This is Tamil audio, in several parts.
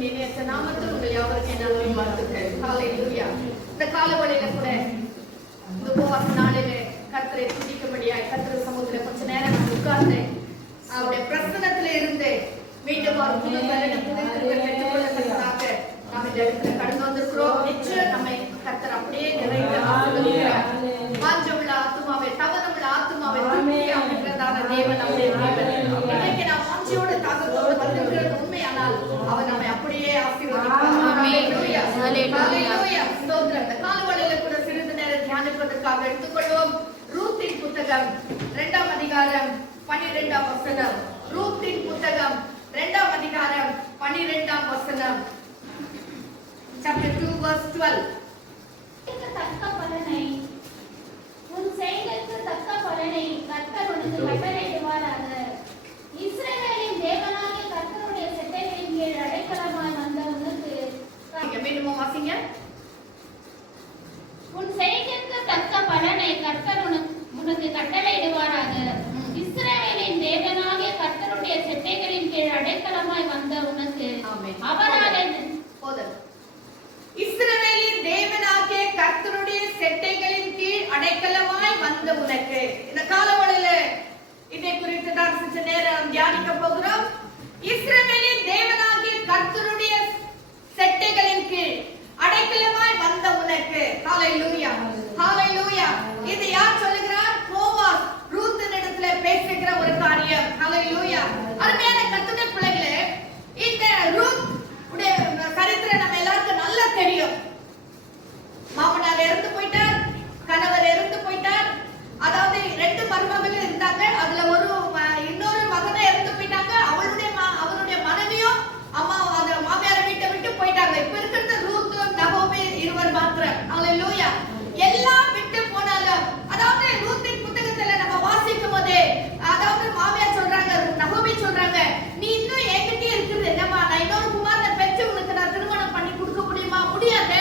இயேசுவின் இணையற்ற நாமத்தில் உங்கள் யாவருக்கும் என் நன்றி வாழ்த்துக்கள். ஹல்லேலூயா. இந்த காலவழியில கூட இந்த உபவாச நாளிலே கர்த்தரை துதிக்கும்படியாய் கர்த்தர் சமூகத்துல கொஞ்ச நேரம் நான் உட்கார்ந்து அவருடைய பிரசன்னத்திலே இருந்து மீண்டும் ஒரு புது பலனை பெற்றுக்கொள்ளத்தக்கதாக நாம் இந்த இடத்துல கடந்து வந்திருக்கிறோம். நிச்சயம் நம்மை கர்த்தர் அப்படியே நிறைந்து ஆசீர்வதிக்கிறார். வாஞ்சமுள்ள ஆத்துமாவை, தவறுள்ள ஆத்துமாவை திருப்தியாக்குகிறதான தேவன் நம்முடைய தேவன். இன்னைக்கு நாம் வாஞ்சையோடு தாகத்தோடு வந்திருக்கிறது உண்மையானால் அவர் நம்மை அப்படியே ஆசீர்வதிப்பார். ஹல்லேலூயா. ஹல்லேலூயா. ஸ்தோத்திரம். இந்த காலவழியில கூட சிறிது நேரம் தியானிப்பதற்காக எடுத்துக்கொள்வோம். ரூத்தின் புத்தகம் 2ஆம் அதிகாரம் 12ஆம் வசனம். ரூத்தின் புத்தகம் 2ஆம் அதிகாரம் 12ஆம் வசனம். Chapter 2 verse 12. தக்க பலனை உன் செயலுக்கு தக்க பலனை கர்த்தர் உனக்கு கட்டளையிடுவாராக. இஸ்ரவேலின் தேவனாகிய கர்த்தருடைய செட்டைகளின் கீழ் அடைக்கலமாய் வந்த உனக்கு மீண்டும் வாசிங்க. உன் செயலுக்கு தக்க பலனை கர்த்தர் உனக்கு கட்டளையிடுவாராக. இஸ்ரவேலின் தேவனாகிய கர்த்தருடைய செட்டைகளின் கீழ் அடைக்கலமாய் வந்த உனக்கு அவராலே போதல். இஸ்ரவேலின் தேவனாகிய கர்த்தருடைய செட்டைகளின் கீழ் அடைக்கலமாய் வந்த உனக்கு. இந்த காலவழியில இதை குறித்து தான் சற்று நேரம் தியானிக்க போகிறோம். இஸ்ரவேலின் தேவனாகிய கர்த்தருடைய செட்டைகளின் கீழ் அடைக்கலமாய் வந்த உனக்கு. ஹல்லேலூயா. ஹல்லேலூயா. இது யார் சொல்லுகிறார்? போவாஸ் ரூத்தின் இடத்துல பேசுகிற ஒரு காரியம். ஹல்லேலூயா. அருமையான கர்த்தருடைய பிள்ளைகளே, இந்த ரூத் உடைய சரித்திரம் நம்ம எல்லாருக்கும் நல்லா தெரியும். மாமனார் இறந்து போயிட்டார், கணவர் இறந்து போயிட்டார். அதாவது 2 மருமகள் இருந்தாங்க. அதுல ஒரு இன்னொரு மகனை இறந்து போயிட்டாங்க. அவருடைய மனைவியும் அம்மா அந்த மாமியாரை வீட்டை விட்டு போயிட்டாங்க. இப்ப இருக்கிறது ரூத், நகோமி இருவர் மாத்திரம். ஹல்லேலூயா. எல்லாம் விட்டு போனாலும், அதாவது ரூத்தின் புத்தகத்துல நம்ம வாசிக்கும் போதே, அதாவது மாமியார் சொல்றாங்க, நகோமி சொல்றாங்க, நீ இன்னும் என்கிட்டயே இருக்குது என்னமா, நான் இன்னொரு குமாரனை பெற்று உனக்கு நான் திருமணம் பண்ணி கொடுக்க முடியுமா? முடியாது.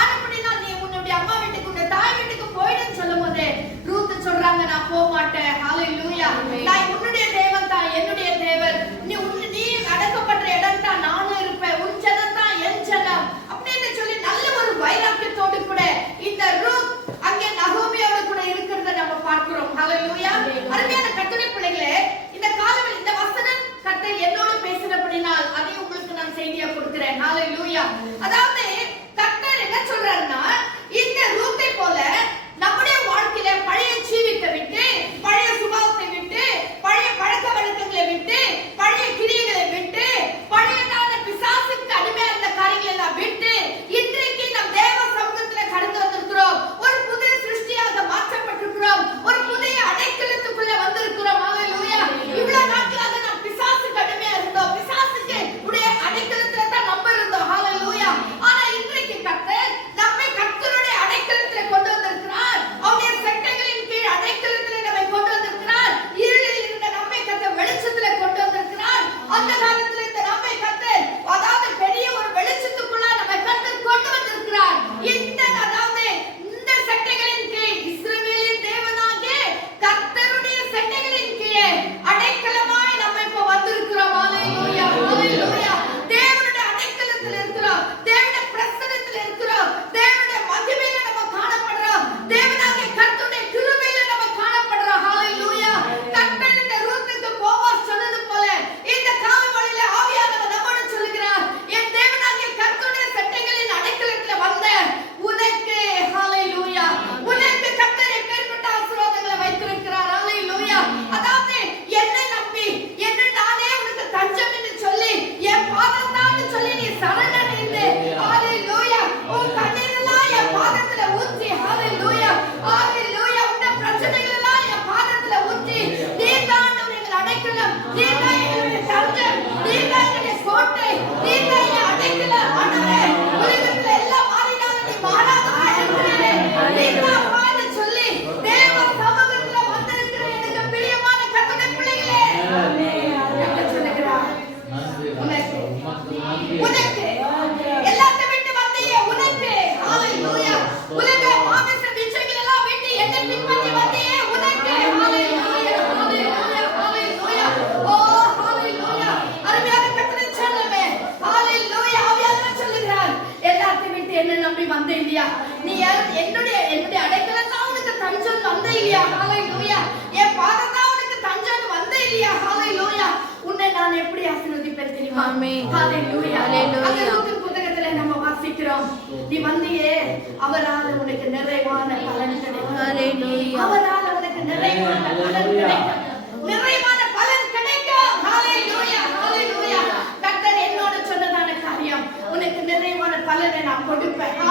ஆனப்படினா நீ உன்னுடைய அம்மா வீட்டுக்கு, உன்னுடைய தாய் வீட்டுக்கு போயிடுன்னு சொல்லும் போது ரூத் சொல்றாங்க, நான் போக மாட்டேன். ஹல்லேலூயா. நான் உன்னுடைய தேவன் தான், என்னுடைய தேவன். நீ அடக்கப்படுற இடம் தான் நானும் இருப்பேன். உன் ஜனம் தான் என் ஜனம் அப்படின்னு சொல்லி நல்ல ஒரு வைராக்கியத்தோடு கூட இந்த ரூத் அங்கே நகோமியோட கூட இருக்கிறத நம்ம பார்க்கிறோம். ஹல்லேலூயா. அருமையான கர்த்தருடைய பிள்ளைகளே, இந்த காலத்தில் இந்த வசனம் கர்த்தர் என்னோடு பேசினபடினால் அதை உங்களுக்கு நான் செய்தியா கொடுக்கிறேன். ஹல்லேலூயா. அதாவது கர்த்தர் என்ன சொல்றாருன்னா, இந்த ரூத்தை போல நம்முடைய வாழ்க்கையில பழைய ஜீவித்தை விட்டு, பழைய சுபாவத்தை விட்டு, பழைய பழக்க வழக்கங்களை விட்டு, பழைய கிரியைகளை விட்டு, பழையதான பிசாசுக்கு அடிமையா இருந்த காரியங்களை எல்லாம் விட்டு இன்றைக்கு நம் தேவ சமூகத்துல கடந்து வந்திருக்கிறோம். ஒரு புதிய சிருஷ்டியாக மாற்றப்பட்டிருக்கிறோம். ஒரு புதிய அடைக்கலத்துக்குள்ள வந்திருக்கிறோம். ஹல்லேலூயா. இவ்வளவு நாட்களாக நாம் பிசாசுக்கு அடிமையா இருந்தோம். பிசாசுக்கு உடைய அடைக்கலத்துல தான் நம்ம இருந்தோம். ஹல்லேலூயா. ஆனா இன்று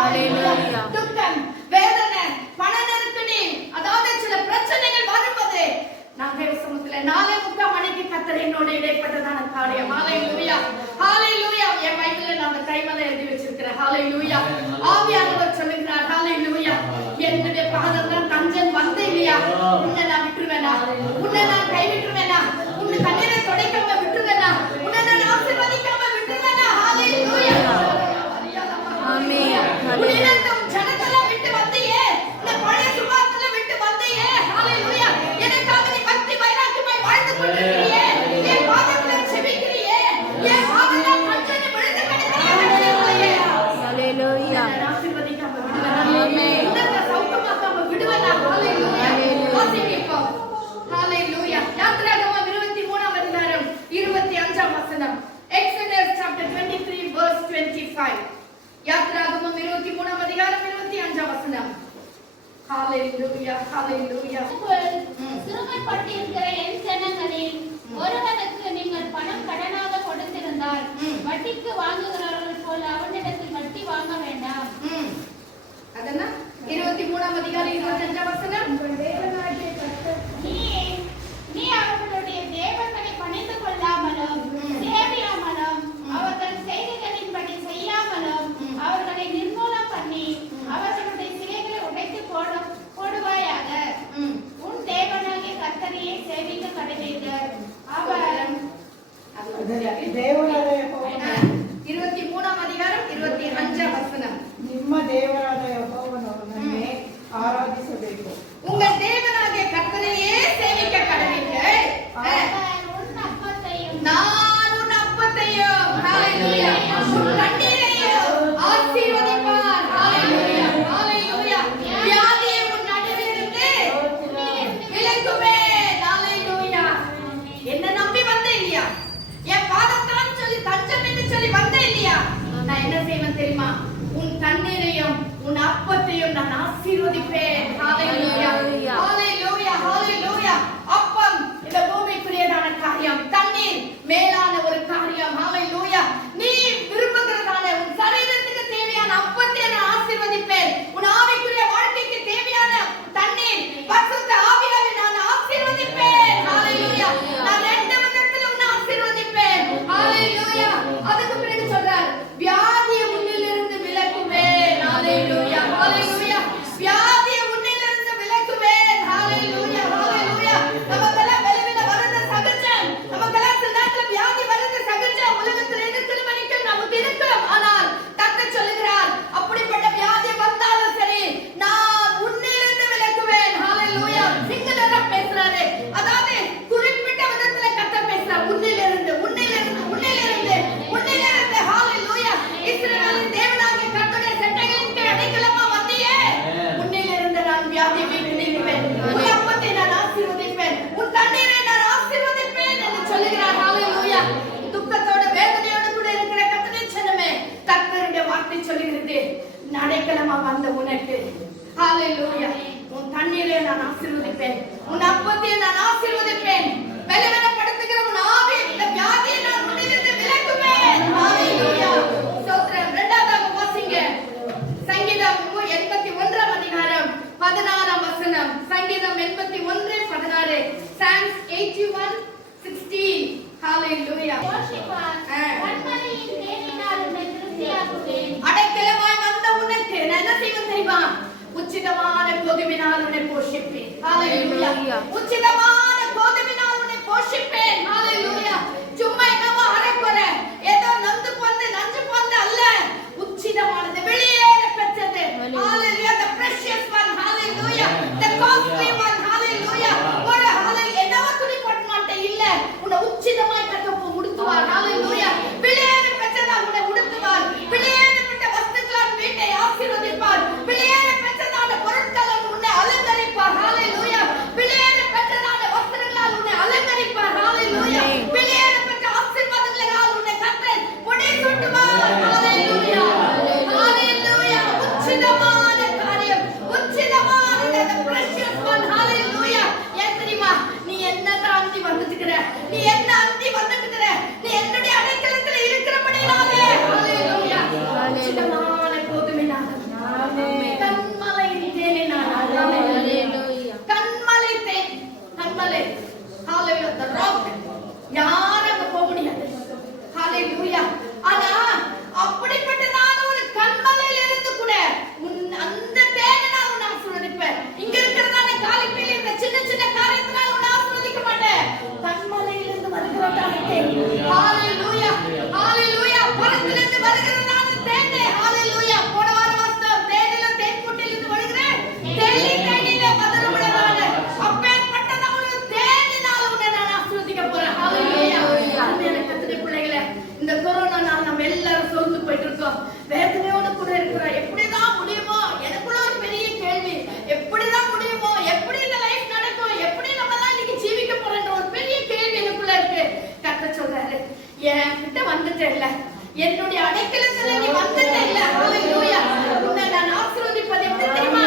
Hallelujah. துக்கம், வேதனை, பண நெருக்கடி, அதாவது சில பிரச்சனைகள் வரும்போது நான் தேவ சமூகத்துல 4:30 மணிக்கு கர்த்தர் என்னோட இடைப்பட்டதான காரியம். Hallelujah. Hallelujah. என் பைபிள்ல நான் அந்த டைமரை எழுதி வச்சிருக்கிறேன். Hallelujah. ஆவியானவர் சொல்லுகிறார். Hallelujah. என்னுடைய பாதத்தில் தஞ்சன் வந்து இல்லையா, உன்னை நான் விட்டுருவேனா, உன்னை நான் கைவிட்டுருவேனா, உன்னை கண்ணீரை துடைக்காம விட்டுருவேனா, உன்னை நான் ஆசீர்வதிக்காம விட்டுருவேனா. Hallelujah. ஆமென். உன்னிடம் ஜனத்தெல்லாம் விட்டு வந்தியே, இந்த பழைய சுபாவத்தை விட்டு வந்தியே. Hallelujah. எனக்காக நீ பக்தி வைராக்கியமாய் வாழ்ந்து கொண்டிருக்கிறியே, என் பாதத்தில் செபிக்கிறியே, என் பாதத்தில் தஞ்சனை விழுந்து கிடக்கிறியே. Hallelujah. நான் ஆசீர்வதிக்காம விடுவேனா? ஆமென். உன்னை சௌக்கியமாக்காம விடுவேனா? Hallelujah. வாசிப்போம். Hallelujah. யாத்திராகமம் 23ஆம் அதிகாரம் 25ஆம் வசனம். Exodus chapter 23 verse 25. யாத்திராகமம் 23ஆம் அதிகாரம் 25ஆம் வசனம். Hallelujah. Hallelujah. சிறுமைப்பட்டிருக்கிற என் ஜனங்களில் ஒருவனுக்கு நீங்கள் பணம் கடனாக கொடுத்திருந்தால் வட்டிக்கு வாங்குகிறவர்கள் போல அவனிடத்தில் வட்டி வாங்க வேண்டாம். அதனா 23ஆம் அதிகாரம் 25ஆம் வசனம். நீ அவர்களுடைய தேவர்களை பணிந்து கொள்ளாமலும் சேவியாமலும் அவர்கள் செய்திகளின்படி செய்யாமலும் அவர்களை நிர்மூலம் பண்ணி அவர்களுடைய சிலைகளை உடைத்து போடுவாயாக. உன் தேவனாகிய கர்த்தரையே சேவிக்க கடவீர்கள். அவர் 23ஆம் அதிகாரம் 25ಆம் ವಚನ. ನಿಮ್ಮ ದೇವರಾದ ಯೆಹೋವನನ್ನೇ ಆರಾಧಿಸಬೇಕು. உங்கள் தேவனாகிய கர்த்தரையே சேவிக்க கடவீர்கள். உன் அப்பத்தையும் நான் உன் அப்பத்தையும் ஹalleluya உன் தண்ணீரையும் ஆசீர்வதிப்பார். ஹalleluya ஹalleluya. வியாதியை உன் நடுவிலிருந்து விலக்குவேன். ஹalleluya. என்ன நம்பி வந்த இல்லையா, என் பாதத்தான் சொல்லி தஞ்சம் என்று சொல்லி வந்த இல்லையா, நான் என்ன செய்வேன் தெரியுமா, உன் தண்ணீரையும் உன் அப்பத்தையும் நான் ஆசீர்வதிப்பேன். ஹalleluya ஹalleluya ஹalleluya. அப்பம் இந்த பூமிக்குரியதான காரியம், தண்ணீர் மேலான ஒரு காரியம். ஹalleluya. நீ விரும்புகிறதான உன் சரீரத்துக்கு தேவையான அப்பத்தை நான் ஆசீர்வதிப்பேன். உன் ஆவிக்குரிய வாழ்க்கைக்கு தேவையான தண்ணீர் பரிசுத்த ஆவியாரை நான் ஆசீர்வதிப்பேன். ஹalleluya. நான் ரெண்டு விதத்துல உன்னை ஆசீர்வதிப்பேன். ஹalleluya. அதுக்கு பிறகு சொல்றார், வியாதியை உன்னிலிருந்து விலக்குவேன். ஹalleluya ஹalleluya. வியாதியை உன்னிலிருந்து விலக்குவேன். ஹalleluya ஹalleluya. நமக்கெல்லாம் வெளியில வரது சகஜம், நமக்கெல்லாம் சில நேரத்துல வியாதி வரது சகஜம். உலகத்துல இருக்கிற வரைக்கும் நமக்கு இருக்கும். ஆனால் கர்த்தர் சொல்லுகிறார், அப்படிப்பட்ட வியாதி வந்தாலும் சரி நான் உன்னிலிருந்து விலக்குவேன். ஹalleluya. சிங்களரா பேசுறாரு, அதாவது குறிப்பிட்ட விதத்துல கர்த்தர் பேசுறார். உன்னிலிருந்து உன்னிலிருந்து உன்னிலிருந்து உன்னிலிருந்து. ஹalleluya. இஸ்ரவேலின் தேவனாகிய கர்த்தருடைய சட்டைகளின் கீழ் அடைக்கலமா வந்தியே, உன்னிலிருந்து நான் வியாதியை நீக்குவேன். உன் அப்பத்தை நான் ஆசீர்வதிப்பேன், உன் தண்ணீரை நான் ஆசீர்வதிப்பேன் என்று சொல்லுகிறார். ஹalleluya. துக்கத்தோட வேதனையோடு கூட இருக்கிற கர்த்தரின் ஜனமே, கர்த்தருடைய வார்த்தை சொல்லுகிறது, அடைக்கலமா வந்த உனக்கு ஹalleluya உன் தண்ணீரை நான் ஆசீர்வதிப்பேன், உன் அப்பத்தை நான் ஆசீர்வதிப்பேன். பலவீனப்படுத்துகிற உன் ஆவி இந்த வியாதியை நான் உன்னிலிருந்து விலக்குவேன். ஹalleluya. ஸ்தோத்திரம். இரண்டாவதாக வாசிங்க, சங்கீதம் 81ஆம் அதிகாரம் 16ஆம் வசனம். சங்கீதம் 81:16. Psalms 81:16. Hallelujah. போஷிப்பார். கண்மலையின் தேனினால் உன்னை திருப்தியாக்குவேன். அடைக்கலமாய் வந்த உனக்கு நான் என்ன செய்வேன் தெரியுமா, உச்சிதமான கோதுமையினால் உன்னை போஷிப்பேன். Hallelujah. உச்சிதமான கோதுமையினால் உன்னை போஷிப்பேன். Hallelujah. சும்மா என்னவோ அரைக்குறை, ஏதோ நஞ்சு போந்து அல்ல, உச்சிதமானது, வெளியேற பெற்றது. Hallelujah. The precious one. Hallelujah. The costly one. Hallelujah. ஒரு என்னவோ துணி போட்டு இல்ல, உன்னை உச்சிதமாய் கட்டப்போ உடுத்துவார். Hallelujah. வெளியேற பெற்றதா உன்னை உடுத்துவார். வெளியேறப்பட்ட வஸ்துக்களால் வீட்டை ஆசீர்வதிப்பார். வெளியேற பெற்றதான பொருட்களால் உன்னை அலங்கரிப்பார். Hallelujah. வெளியேற பெற்றதான Hallelujah. The rock. யாரும் அங்க போக முடியாது. Hallelujah. ஆனா அப்படிப்பட்டதான ஒரு கண்மலையில இருந்து கூட அந்த தேனை நான் உன்னை ஆசீர்வதிப்பேன். இங்க இருக்கிறதான காலிப்பையில இந்த சின்ன சின்ன காரியத்தினால உன்னை ஆசீர்வதிக்க மாட்டேன். கண்மலையில இருந்து வருகிறதான தேன். Hallelujah. Hallelujah. பரத்திலிருந்து வருகிறதான தேனே. Hallelujah. போன வாரம் வாசித்தோம். தேனில தேன் கூட்டிலிருந்து வருகிற தேனிலே மதுரமுள்ளதான அப்பேற்பட்டதான ஒரு தேனினால உன்னை நான் ஆசீர்வதிக்க போறேன். Hallelujah. அருமையான கர்த்தருடைய பிள்ளைகளே, இந்த கொரோனா நாள் நம்ம எல்லாரும் சோர்ந்து போயிட்டு இருக்கோம். வேதனையோடு கூட இருக்கிறோம். எப்படிதான் முடியுமோ? எனக்குள்ள ஒரு பெரிய கேள்வி. எப்படிதான் முடியுமோ? எப்படி இந்த லைஃப் நடக்கும்? எப்படி நம்ம எல்லாம் இன்னைக்கு ஜீவிக்க போறோம்ன்ற ஒரு பெரிய கேள்வி எனக்குள்ள இருக்கு. கர்த்தர் சொல்றாரு, என் கிட்ட வந்துட்டே இல்ல, என்னுடைய அடைக்கலத்துல நீ வந்துட்டே இல்ல. ஹalleluya. உன்னை நான் ஆசீர்வதிப்பது எப்படி தெரியுமா?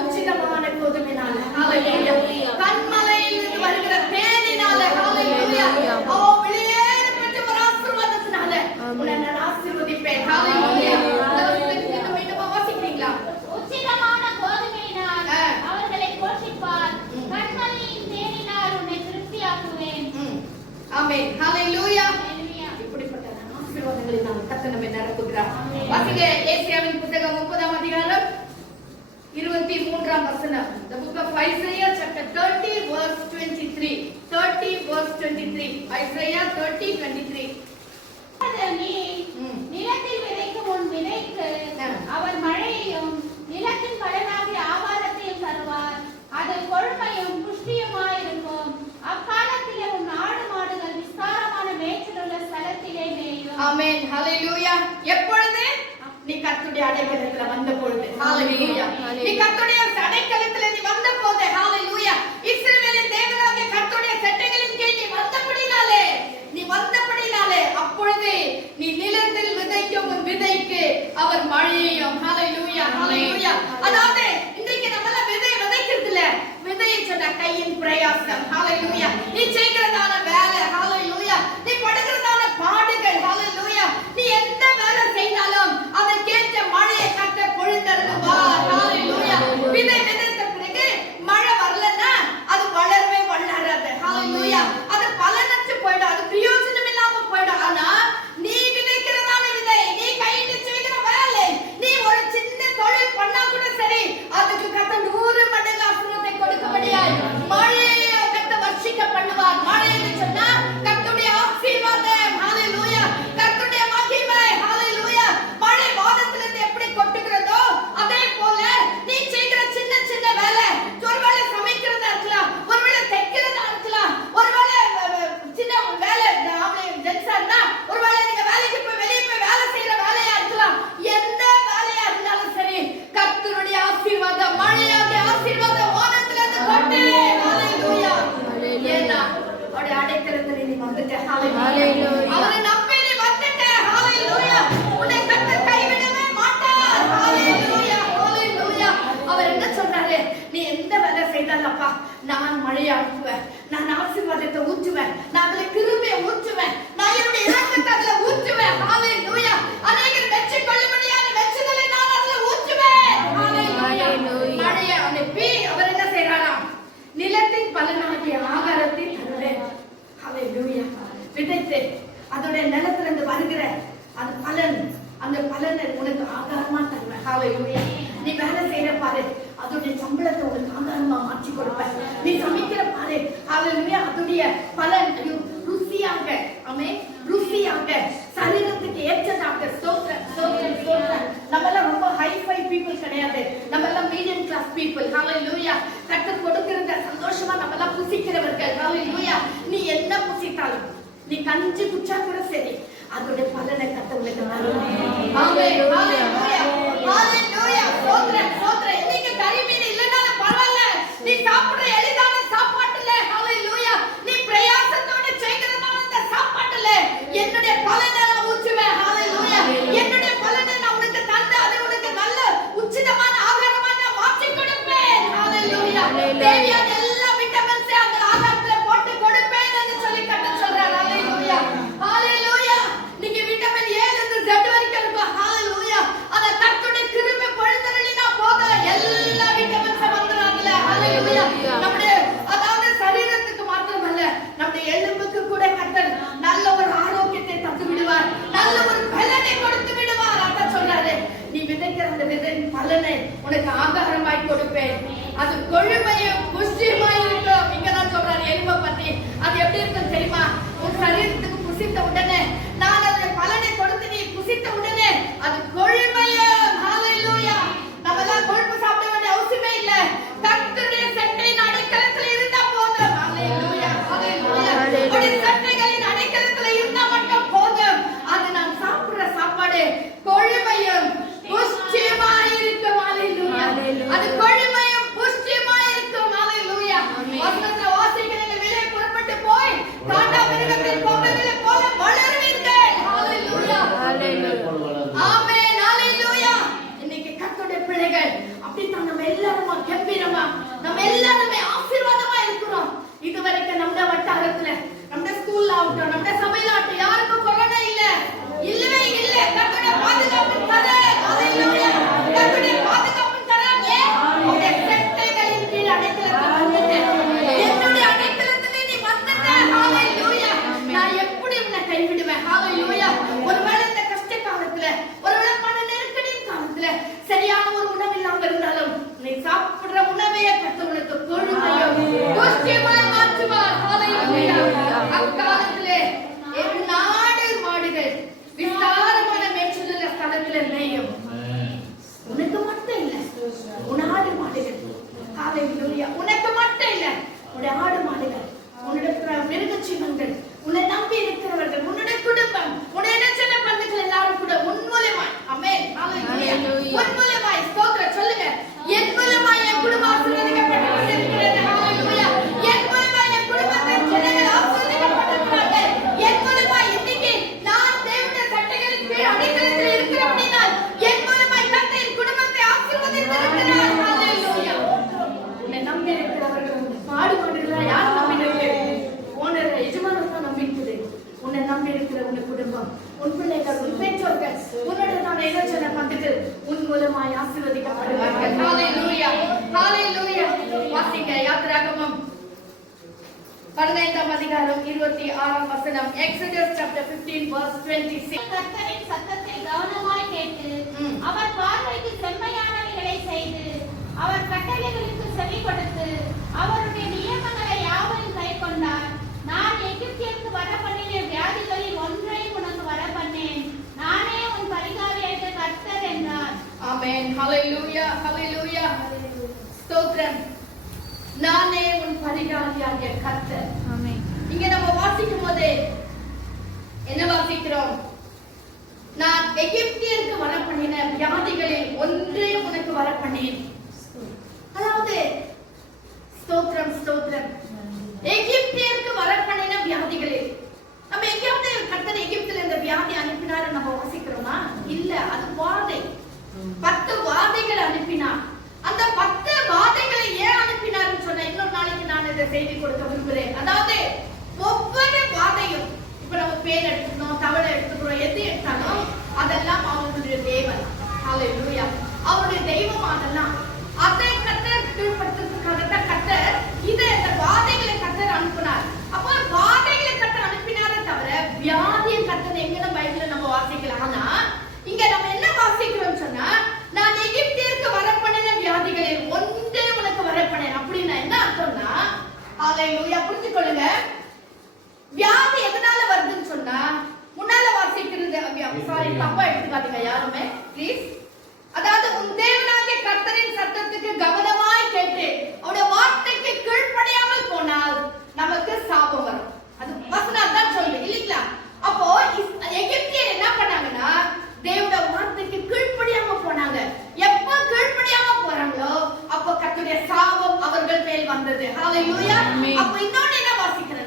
உச்சிதமான கோதுமையினால. ஹalleluya. கண்மலையிலிருந்து வருகிற தேனினால. ஹalleluya. ஓ வெளியேறப்பட்ட ஒரு ஆசீர்வாதத்தினால உன்னை நான் ஆசீர்வதிப்பேன். ஹalleluya. மீண்டும் வாசிக்கிறீங்களா? உச்சிதமான கோதுமையினால் அவர்களை போஷிப்பார். கண்மலையின் தேனினால் உன்னை திருப்தியாக்குவேன். ஆமென். ஹalleluya. Hallelujah. இப்படிப்பட்ட ஆசீர்வாதங்களை நாம் கர்த்தர் நம்மை நிரப்புகிறார். வாசிங்க ஏசாயாவின் புத்தகம் 30ஆம் அதிகாரம் 23ஆம் வசனம். The book of Isaiah chapter 30 verse 23. 30 verse 23. Isaiah 30:23. நீ நிலத்தில் விதைக்கும் உன் விதைக்கு அவர் மழையையும் நிலத்தின் பலனாகிய ஆகாரத்தையும் தருவார். அது கொழுமையும் புஷ்டியுமாயிருக்கும். அக்காலத்திலே உன் ஆடு மாடுகள் விஸ்தாரமான மேய்ச்சலுள்ள ஸ்தலத்திலே மேயும். ஆமென். ஹalleluya. எப்பொழுது நீ கர்த்தருடைய அடைக்கலத்துல வந்த பொழுது. ஹalleluya. நீ கர்த்தருடைய அடைக்கலத்துல நீ வந்த போது. ஹalleluya. இஸ்ரவேலின் தேவனாகிய கர்த்தருடைய சட்டங்களின் கீழ் நீ வந்தபடினாலே அப்பொழுது நீ நிலத்தில் விதைக்கும் உன் விதைக்கு அவர் மழையையும். ஹalleluya. ஹalleluya. அதாவது இன்றைக்கு நம்ம எல்லாம் விதைக்கிறது இல்ல. விதையை சொன்ன கையின் பிரயாசம். ஹalleluya. நீ செய்கிறதான வேலை. ஹalleluya. நீ படுகிறதான பாடுகள். ஹalleluya. நீ எந்த வேலை செய்தாலும் அதற்கேற்ற மழையை கர்த்தர் பொழிந்தருளுவார். ஹalleluya. விதை விதைத்த பிறகு மழை வரலன்னா அது வளரவே வளராது. ஹalleluya. அது பலனற்று போய்டும். அது பிரயோஜனம் இல்லாம போய்டும். ஆனா நீ விதைக்கிறதான விதை, நீ கையிட்டு செய்கிற வேலை, நீ ஒரு சின்ன தொழில் பண்ணா கூட சரி, அதுக்கு கர்த்தர் 100 மடங்கு ஆசீர்வாதத்தை கொடுக்கும்படியாய் மழையை கர்த்தர் வர்ஷிக்க பண்ணுவார். மழைன்னு சொன்னா கர்த்தருடைய ஆசீர்வாதம். ஹalleluya. கர்த்தருடைய மகிமை. ஹalleluya. மழை வானத்திலிருந்து எப்படி கொட்டுகிறதோ அதே போல நீ செய்கிற சின்ன சின்ன வேலை, ஒருவேளை சமைக்கிறதா இருக்கலாம், ஒருவேளை தைக்கிறதா இருக்கலாம், ஒருவேளை சின்ன வேலை ஜென்ஸா ஒருவேளை நீங்க வேலைக்கு போய் வெளியே போய் வேலை செய்யற வேலையா இருக்கலாம். எந்த வேலையா இருந்தாலும் சரி, கர்த்தருடைய ஆசீர்வாதம், மழையாகிய ஆசீர்வாதம் வானத்திலிருந்து கொட்டு. ஹalleluya. ஏன்னா அவருடைய அடைக்கலத்துல நீ வந்துட்ட. ஹalleluya. அவரை நம்பி நீ வந்துட்ட. ஹalleluya. உன்னை கர்த்தர் கைவிடவே மாட்டார். ஹalleluya. ஹalleluya. அவர் என்ன சொல்றாரு? நீ எந்த வேலை செய்தாலும் அப்பா நான் மழையை அனுப்புவேன், நான் ஆசீர்வாதத்தை ஊற்றுவேன், நான் அதுல கிருபையை ஊற்றுவேன், நான் என்னுடைய இரக்கத்தை அதுல ஊற்றுவேன். ஹalleluya. அநேகர் வெற்றிக் கொள்ளும்படியான வெற்றிகளை நான் அதுல ஊற்றுவேன். ஹalleluya. மழையை அனுப்பி அவர் என்ன செய்யறாராம்? நிலத்தின் பலனாகிய ஆகாரத்தை தருவேன். ஹalleluya. விதைத்து அதோட நிலத்திலிருந்து வருகிற அந்த பலன், அந்த பலனை உனக்கு ஆகாரமா தருவேன். ஹalleluya. நீ வேலை செய்யற பாரு, அதோடைய சம்பளத்தை உனக்கு ஆகாரமா மாற்றி கொடுப்பேன். நீ சமைக்கிற பாரு, ஹalleluya, அதோடைய பலன் ருசியாக, ஆமென், ருசியாக சரீரத்துக்கு ஏற்றதாக. ஸ்தோத்திரம், ஸ்தோத்திரம், ஸ்தோத்திரம். நம்ம எல்லாம் ரொம்ப ஹைஃபை பீப்பிள் கிடையாது. நம்ம எல்லாம் மீடியம் கிளாஸ் பீப்பிள். ஹalleluya. கர்த்தர் கொடுக்கிறத சந்தோஷமா நம்ம எல்லாம் புசிக்கிறவர்கள். ஹalleluya. நீ என்ன புசித்தாலும், நீ கஞ்சி குச்சா கூட சரி, அதோட பலனை கர்த்தருக்கு தருவார். ஆமென். ஹalleluya. ஹalleluya. ஸ்தோத்திரம், ஸ்தோத்திரம். இன்னைக்கு கறி மீன் இல்லனாலும் பரவாயில்ல, நீ சாப்பிடுற எளிதான சாப்பாட்டுல, ஹalleluya, நீ பிரயாசத்தோட செய்கிறதான அந்த சாப்பாட்டுல என்னுடைய பலனை நான் ஊற்றுவேன். ஹalleluya. என்னுடைய பலனை நான் உனக்கு தந்து அதை உனக்கு நல்ல உச்சிதமான ஆகாரமா நான் மாற்றி கொடுப்பேன். ஹalleluya. தேவையான எல்லா விட்டமின்ஸ் அந்த ஆகாரத்துல போட்டு கொடுப்பேன் என்று சொல்லி கர்த்தர் சொல்றார். ஹalleluya. ஹalleluya. நீங்க விட்டமின் A ல இருந்து Z வரைக்கும் இருக்கும். ஹalleluya. அத கர்த்தருடைய கிருபை பொழிந்தருளினா போதும், எல்லா விட்டமின்ஸ் வந்துரும் அதுல. ஹalleluya. நம்முடைய கொடுப்பேன். அது கொழுமையும் புஷ்டியுமாய் இருக்கும். இங்கதான் சொல்றாரு எலும்பை பத்தி. அது எப்படி இருக்கும் தெரியுமா? உன் சரீரத்துக்கு புசித்த உடனே நான் அதோட பலனை கொடுத்து நீ புசித்த உடனே அது கொழுமையும். ஹalleluya. நம்மலாம் கொழுப்பு சாப்பிட வேண்டிய அவசியமே இல்ல. கர்த்தருடைய சட்டையின் அடைக்கலத்துல இருந்தா போதும். ஹalleluya. ஹalleluya. ஒரு சட்டைகளின் அடைக்கலத்துல இருந்தா மட்டும் போதும். அது நான் சாப்பிடுற சாப்பாடு கொழுமையும் புஷ்டியுமாய் இருக்கும். ஹalleluya. அது கொழுமையும் புஷ்டியுமாய் இருக்கும். ஹalleluya. வசனத்தை வாசிக்கிறீங்க. வெளியே புறப்பட்டு போய் காண்டாமிருகத்தின் கொம்புகளை போல வளருவீர்கள். ஹalleluya. ஆமென். ஹalleluya. இன்னைக்கு கர்த்தருடைய பிள்ளைகள் அப்படித்தான் நம்ம எல்லாரும் கம்பீரமா நம்ம எல்லாருமே ஆசீர்வாதமா இருக்கிறோம். இதுவரைக்கும் நம்ம வட்டாரத்துல நம்ம ஸ்கூல்ல ஆகட்டும் நம்ம சபையில ஆகட்டும் யாருக்கும் கொரோனா இல்ல. இல்லவே இல்ல. கர்த்தருடைய பாதுகாப்பு தரார். ஹalleluya. கர்த்தருடைய பாதுகாப்பு தரார். உன்னுடைய சட்டைகளின் கீழ் அடைக்கலத்தில் வந்துட்டேன். என்னுடைய அடைக்கலத்திலே நீ வந்துட்ட. ஹalleluya. நான் எப்படி உன்னை கைவிடுவேன்? ஹalleluya. ஒருவேளை இந்த கஷ்ட காலத்துல ஒருவேளை பண நெருக்கடியின் காலத்துல சரியான ஒரு உணவு இல்லாம இருந்தாலும் நீ சாப்பிடுற உணவே கர்த்தர் உனக்கு கொழுமையும் புஷ்டியுமாய் மாற்றுவார். ஹalleluya. அக்காலத்திலே என் நாடு மாடுகள் விஸ்தாரமான மேய்ச்சலுள்ள ஸ்தலத்துல மேயும். உனக்கு மட்டும் இல்ல உன் ஆடு மாடுகள். ஹalleluya. உனக்கு மட்டும் இல்ல உன்னுடைய ஆடு மாடுகள் உன்னுடைய மிருகச்சீவன்கள் உன்னை நம்பி இருக்கிறவர்கள் உன்னுடைய குடும்பம் உன்னுடைய சின்ன பந்துக்கள் எல்லாரும் கூட உன் மூலமாய். ஆமென். ஹalleluya. உன் மூலமாய் ஸ்தோத்திரம் சொல்லுங்க. என் மூலமாய் என் குடும்பம் ஆசீர்வதிக்கப்பட்டு இருக்கிறது. ஹalleluya. என் மூலமாய் என் குடும்பத்தின் ஜனங்கள் ஆசீர்வதிக்கப்பட்டிருக்கிறார்கள். என் மூலமாய் இன்னைக்கு நான் தேவனுடைய சட்டைகளின் கீழ் அடைக்கலத்தில் இருக்கிறேன் அப்படின்னா என் மூலமாய் கர்த்தர் என் குடும்பத்தை ஆசீர்வதித்திருக்கிறார். ஹalleluya. உன்னை நம்பி இருக்கிறவர்கள் மாடு மாடுகளா யார் நம்பினீர்கள்? ஓனர் எஜமானர் தான் நம்பிஇருக்குது. உன்னை நம்பி இருக்கிற உன் குடும்பம் உன் பிள்ளைகள் உன் பெற்றோர்கள் உன்னுடைய நான் இறைச்சனை பந்துட்டு உன் மூலமாய் ஆசீர்வதிக்கப்படுவார்கள். ஹalleluya. ஹalleluya. வாசிங்க யாத்திராகமம் 15ஆம் அதிகாரம் 26ஆம் வசனம். Exodus chapter 15 verse 26. கர்த்தரின் சத்தத்தை கவனமாய் கேட்டு அவர் பார்வைக்கு செம்மையானவைகளை செய்து அவர் கட்டளைகளுக்கு செவி கொடுத்து அவருடைய நியமங்களை யாவரையும் கைக்கொண்டார். நான் எகிப்தியருக்கு வரப்பண்ணின வியாதிகளில் ஒன்றையும் உனக்கு வரப்பண்ணேன். நானே உன் பரிகாரியாகிய கர்த்தர் என்றார். ஆமென். ஹalleluya. ஹalleluya. ஸ்தோத்திரம். நானே உன் பரிகாரியாகிய கர்த்தர். ஆமென். இங்க நம்ம வாசிக்கும் போதே என்ன வாசிக்கிறோம்? நான் எகிப்தியருக்கு வரப்பண்ணின வியாதிகளில் ஒன்றையும் உனக்கு வரப்பண்ணேன். அதாவது ஸ்தோத்திரம் ஸ்தோத்திரம். எகிப்தியருக்கு வரப்பண்ணின வியாதிகளில் நம்ம எகிப்து கர்த்தர் எகிப்தில இந்த வியாதி அனுப்பினாரு நம்ம வாசிக்கிறோமா? இல்ல. அது வாதை. 10 வாதைகள் அனுப்பினார். அந்த 10 வாதைகளை ஏன் அனுப்பினார்னு சொன்ன இன்னொரு நாளைக்கு நான் இதை செய்தி கொடுக்க விரும்புகிறேன். அதாவது ஒவ்வொரு வாதையும் இப்ப நம்ம பேர் எடுத்துக்கணும் தவளை எடுத்துக்கிறோம் எது எடுத்தாலும் அதெல்லாம் அவங்களுடைய தேவன். ஹalleluya. அவருடைய தெய்வம் அதெல்லாம் அதை கர்த்தர் கீழ்படுத்துறதுக்காக கர்த்தர் இந்த வாதைகளை கர்த்தர் அனுப்பினார். அப்போ வாதைகளை கர்த்தர் அனுப்பினாரே தவிர வியாதியை கர்த்தர் எங்கன பைபிள்ல நம்ம வாசிக்கலாம். ஆனா இங்க நம்ம என்ன வாசிக்கிறோம் சொன்னா நான் எகிப்தியருக்கு வரப்பண்ணின வியாதிகளில் ஒன்றே உனக்கு வரப்பண்ணேன். அப்படின்னா என்ன அர்த்தம்னா ஹalleluya புரிஞ்சுக்கொள்ளுங்க. வியாதி எதனால வருதுன்னு சொன்னா முன்னால வாசிக்கிறது சாரி தப்பா எடுத்துக்காதீங்க யாருமே ப்ளீஸ். அதாவது உன் தேவனாகிய கர்த்தரின் சத்தத்துக்கு கவனமாய் கேட்டு அவருடைய வார்த்தைக்கு கீழ்ப்படியாமல் போனால் நமக்கு சாபம் வரும். அது வசனம் தான் சொல்லுது இல்லீங்களா? அப்போ எகிப்தியர் என்ன பண்ணாங்கன்னா தேவனுடைய வார்த்தைக்கு கீழ்ப்படியாம போனாங்க. எப்ப கீழ்ப்படியாம போறாங்களோ அப்போ கர்த்தருடைய சாபம் அவர்கள் மேல் வந்தது. ஹalleluya. அப்போ இன்னொன்னு என்ன வாசிக்கிறேன்?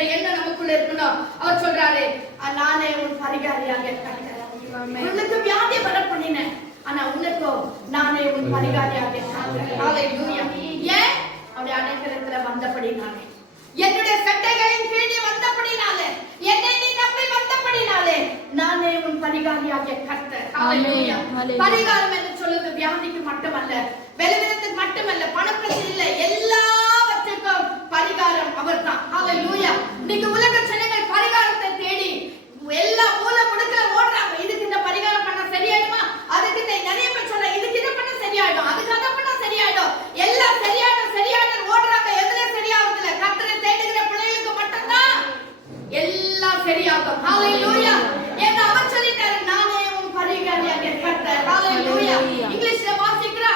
அப்படிப்பட்ட எண்ணம் நமக்குள்ள இருக்கணும். அவர் சொல்றாரு, நானே உன் பரிகாரியாக இருக்கிறேன். உனக்கு வியாதி வர பண்ணினேன், ஆனா உனக்கோ நானே உன் பரிகாரியாக இருக்கிறேன். ஹalleluya. ஏன்? அவருடைய அடைக்கலத்துல வந்தபடினாலே, என்னுடைய சட்டைகளின் கீழே வந்தபடினாலே, என்னை நீ நம்பி வந்தபடினாலே, நானே உன் பரிகாரியாக கர்த்தர். ஹalleluya. பரிகாரம் என்று சொல்லுது வியாதிக்கு மட்டுமல்ல, பலவீனத்துக்கு மட்டுமல்ல, பணப்பிரச்சனை இல்ல, எல்லாவற்றுக்கும் பரிகாரம் அவர்தான். ஹalleluya. இன்னைக்கு உலக ஜனங்கள் பரிகாரத்தை தேடி எல்லா மூல முடுக்குல ஓடுறாங்க. இதுக்கு இந்த பரிகாரம் பண்ண சரியாயிடுமா, அதுக்கு நிறைய பேர் சொல்ல இதுக்கு இதை பண்ண சரியாயிடும், அதுக்கு அதை பண்ண சரியாயிடும், எல்லாம் சரியாயிடும் ஓடுறாங்க. எதுல சரியாகுதுல? கர்த்தரை தேடுகிற பிள்ளைகளுக்கு மட்டும்தான் எல்லாம் சரியாகும். ஹalleluya. ஏன்னா அவர் சொல்லிட்டாரு, நானே உன் பரிகாரியாக கர்த்தர். ஹalleluya. இங்கிலீஷ்ல வாசிக்கிறா,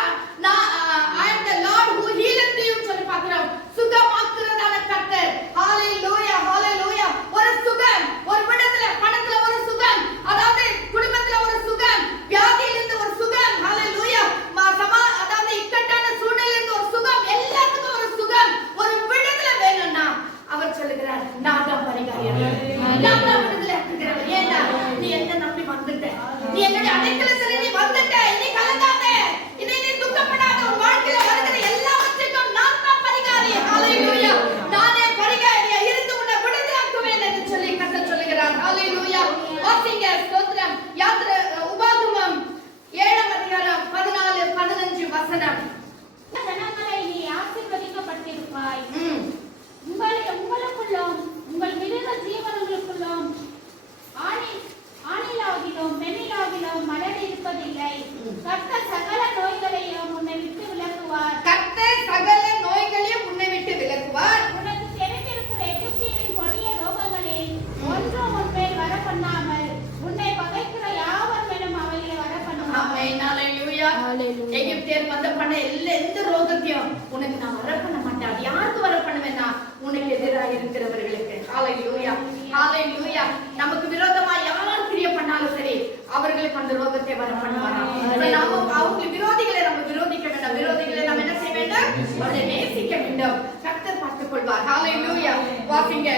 I am the Lord who healeth you சொல்லி பார்க்கிறோம். சுகமாக்குறதான கர்த்தர். ஹalleluya. ஹalleluya. ஒரு சுகம், ஒரு விடுதலை, பணத்துல ஒரு சுகம், அதாவது குடும்பத்துல ஒரு சுகம், வியாதியிலிருந்து ஒரு சுகம். ஹalleluya. அதாவது இக்கட்டான சூழ்நிலையிலிருந்து ஒரு சுகம், எல்லாத்துக்கும் ஒரு சுகம், ஒரு விடுதலை வேணும்னா அவர் சொல்லுகிறார், நான் தான் பரிகாரியாக, நான் தான் விடுதலை ஆக்குகிறவர். ஏன்னா நீ என்ன நம்பி வந்துட்ட, நீ என்னுடைய அடைக்கலத்துல நீ வந்துட்ட, இனி கலங்காத, இனி நீ துக்கப்படாத, உன் வாழ்க்கையில வருகிற எல்லாவற்றுக்கும் நான் தான் பரிகாரி. ஹalleluya. நானே பரிகாரியா இருந்து உன்னை விடுதலை ஆக்குவேன் என்று சொல்லி கர்த்தர் சொல்லுகிறார். ஹalleluya. வாசிங்க ஸ்தோத்திரம். யாத்திரை உபாகமம் 7ஆம் அதிகாரம் 14-15 வசனம். ஜனங்களை நீ ஆசீர்வதிக்கப்பட்டிருப்பாய், உங்களுக்குள்ளும் உங்கள் மிருக ஜீவன்களுக்குள்ளும் ஆணிலாகிலும் பெண்ணிலாகிலும் மலர் இருப்பதில்லை. கர்த்தர் சகல நோய்களையும் உன்னை விட்டு விலக்குவார். கர்த்தர் சகல நோய்களையும் உன்னை விட்டு விலக்குவார். உனக்கு தெரிந்திருக்கிற எகிப்தியரின் கொடிய ரோகங்களில் ஒன்றும் உன்மேல் வர பண்ணாமல் உன்னை பகைக்கிற யாவர் மேலும் அவைகளை வர பண்ணுவார். ஆமென். ஹalleluya. எகிப்தியர் வந்த பண்ண எந்த ரோகத்தையும் உனக்கு நான் வர பண்ண மாட்டேன். அது யாருக்கு வர பண்ணுவேன்னா உனக்கு எதிராக இருக்கிறவர்களுக்கு. ஹalleluya. ஹalleluya. நமக்கு விரோதமா யார் கிரியை பண்ணாலும் சரி, அவர்களுக்கு அந்த ரோகத்தை வர பண்ணுவாராம். நாம அவங்க விரோதிகளை நம்ம விரோதிக்க வேண்டாம், விரோதிகளை நம்ம என்ன செய்ய வேண்டும்? அவரை நேசிக்க வேண்டும். கர்த்தர் பார்த்துக் கொள்வார். ஹalleluya. வாசிங்க.